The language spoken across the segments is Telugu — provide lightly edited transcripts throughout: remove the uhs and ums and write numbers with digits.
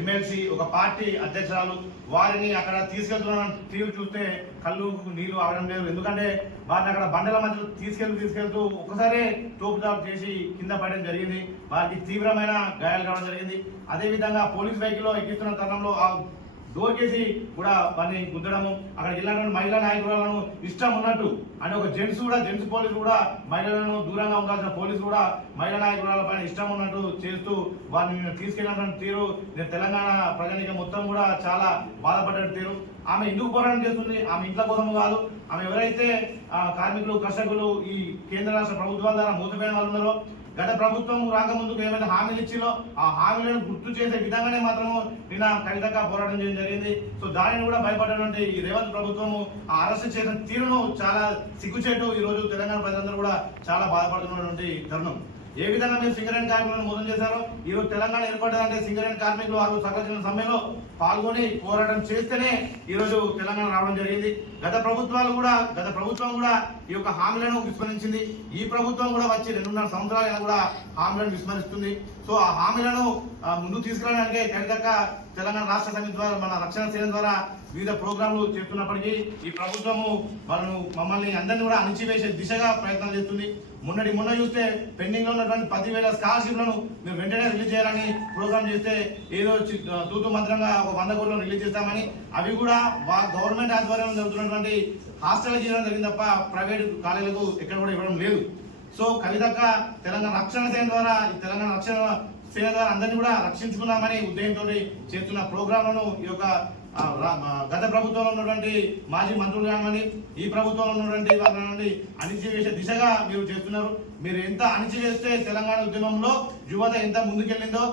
ఎమ్మెల్సీ ఒక పార్టీ అధ్యక్షురాలు వారిని అక్కడ తీసుకెళ్తున్న తీరు చూస్తే కళ్ళు నీళ్లు ఆగడం లేదు. ఎందుకంటే వారిని అక్కడ బండల మధ్య తీసుకెళ్తూ ఒక్కసారి తోపుదారు చేసి కింద పడడం జరిగింది. వారికి తీవ్రమైన గాయాలు కావడం జరిగింది. అదేవిధంగా పోలీస్ వెహికల్లో ఎక్కిస్తున్న తరుణంలో ఆ డోర్ కేసి కూడా వారిని గుద్దడము, అక్కడికి వెళ్ళినటువంటి మహిళా నాయకులను ఇష్టం ఉన్నట్టు అంటే ఒక జెంట్స్ పోలీసు కూడా మహిళలను దూరంగా ఉండాల్సిన పోలీసు కూడా మహిళా నాయకుల పైన ఇష్టం ఉన్నట్టు చేస్తూ వారిని తీసుకెళ్ళినటువంటి తీరు తెలంగాణ ప్రజానీకం మొత్తం కూడా చాలా బాధపడ్డ తీరు. ఆమె ఎందుకు పోరాటం చేస్తుంది? ఆమె ఇంట్లో కోసము కాదు. ఆమె ఎవరైతే కార్మికులు కర్షకులు ఈ కేంద్ర రాష్ట్ర ప్రభుత్వాల ద్వారా మోసపోయిన వాళ్ళు ఉన్నారో, గత ప్రభుత్వం రాకముందుకు ఏమైతే హామీలు ఇచ్చిందో ఆ హామీలను గుర్తు చేసే విధంగానే మాత్రము నిన్న కవితగా పోరాటం చేయడం జరిగింది. సో దానిని కూడా భయపడినటువంటి ఈ రేవంత్ ప్రభుత్వము ఆ అరెస్ట్ చేసిన తీరును చాలా సిగ్గుచేటు ఈ రోజు తెలంగాణ ప్రజలందరూ కూడా చాలా బాధపడుతున్నటువంటి తరుణం. ఏ విధంగా మీరు సింగరేణి కార్మికులను మోసం చేశారో ఈ రోజు తెలంగాణ ఏర్పడదంటే సింగరేణి కార్మికులు ఆ రోజు సంఘటన సమ్మెలో పాల్గొని పోరాటం చేస్తేనే ఈ రోజు తెలంగాణ రావడం జరిగింది. గత ప్రభుత్వం కూడా ఈ యొక్క హామీలను విస్మరించింది. ఈ ప్రభుత్వం కూడా వచ్చి 2.5 సంవత్సరాలు కూడా హామీలను విస్మరిస్తుంది. సో ఆ హామీలను ముందుకు తీసుకురావడానికి కవితక్క తెలంగాణ రాష్ట్ర సమితి ద్వారా మన రక్షణ సేన ద్వారా వివిధ ప్రోగ్రాంలు చేస్తున్నప్పటికీ ఈ ప్రభుత్వము మమ్మల్ని అందరినీ కూడా అణిచివేసే దిశగా ప్రయత్నం చేస్తుంది. మొన్న చూస్తే పెండింగ్ లో ఉన్నటువంటి 10,000 స్కాలర్షిప్లను మేము వెంటనే రిలీజ్ చేయాలని ప్రోగ్రామ్ చేస్తే ఏదో తూతు మంత్రంగా ఒక 100 కోట్లు రిలీజ్ చేస్తామని అవి కూడా గవర్నమెంట్ ఆధ్వర్యంలో జరుగుతున్నటువంటి హాస్టల్కి ఇవ్వడం జరిగింది తప్ప ప్రైవేట్ కాలేజీలకు ఎక్కడ కూడా ఇవ్వడం లేదు. సో కవితక్క తెలంగాణ రక్షణ సేన ద్వారా ఈ తెలంగాణ రక్షణ సేన ద్వారా అందరినీ కూడా రక్షించుకుందామని ఉద్దేశంతో చేస్తున్న ప్రోగ్రాంలను ఈ యొక్క గత ప్రభుత్వంలో ఉన్నటువంటి మాజీ మంత్రులు కానివ్వండి, ఈ ప్రభుత్వంలో ఉన్నటువంటి వాళ్ళ నుండి అణిచివేసే దిశగా మీరు చేస్తున్నారు. మీరు ఎంత అణిచివేస్తే తెలంగాణ ఉద్యమంలో యువత ఎంత ముందుకెళ్ళిందో,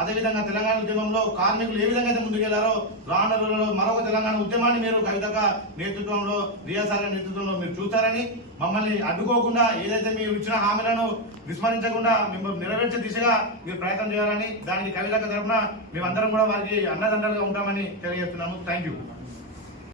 అదేవిధంగా తెలంగాణ ఉద్యమంలో కార్మికులు ఏ విధంగా అయితే ముందుకెళ్లారో రానున్న రోజుల్లో మరొక తెలంగాణ ఉద్యమాన్ని మీరు కవితక్క నేతృత్వంలో, రియాసాల నేతృత్వంలో మీరు చూస్తారని, మమ్మల్ని అడ్డుకోకుండా ఏదైతే మీరు ఇచ్చిన హామీలను విస్మరించకుండా మిమ్మల్ని నెరవేర్చే దిశగా మీరు ప్రయత్నం చేయాలని, దానికి కవితక్క తరఫున మేమందరం కూడా వారికి అన్నదండలుగా ఉంటామని తెలియజేస్తున్నాము. Thank you.